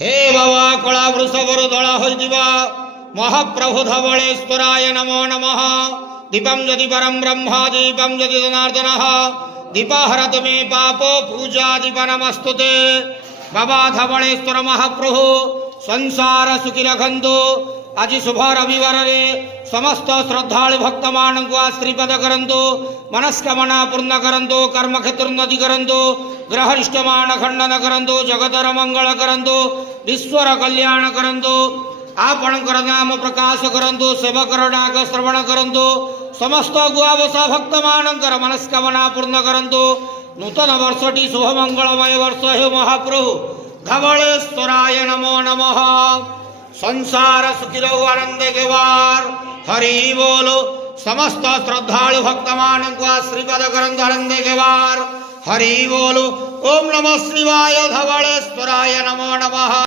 हे बाबा कला वृषभर दला होइदिबा महाप्रभु धवलेश्वराय नमो नमः। दीपम यदि परम ब्रह्म दीपम यदि जनार्दन दीपहरत मे पापो पूजा दीप नमस्तुते। बाबा धवलेश्वर महाप्रभु संसार सुखी रखंतु। आज शुभ रविवार रे समस्त श्रद्धालु भक्त मान को आशीर्वाद करंतु, मनस्कामना पूर्ण करंतु, कर्म क्षेत्र उन्नति करंतु, ग्रहरिष्ट मान खंडन करंतु, जगतर मंगल करंतु, विश्वर कल्याण करंतु, आपणकर नाम प्रकाश करंतु, सेवकर डाक श्रवण करंतु, समस्त गुआवसा भक्त मानकर मनस्कामना पूर्ण करंतु। नूतन वर्षटी शुभ मंगलमय वर्ष हे महाप्रभु धवलेश्वराय नमो नमः। संसार सुखी रहो आनंद केवार हरि बोलो। समस्त श्रद्धालु भक्त मान को आशीर्वाद करंतु आनंद केवार हरि बोलो। ओम नमः शिवाय धवलेश्वराय नमो नमः।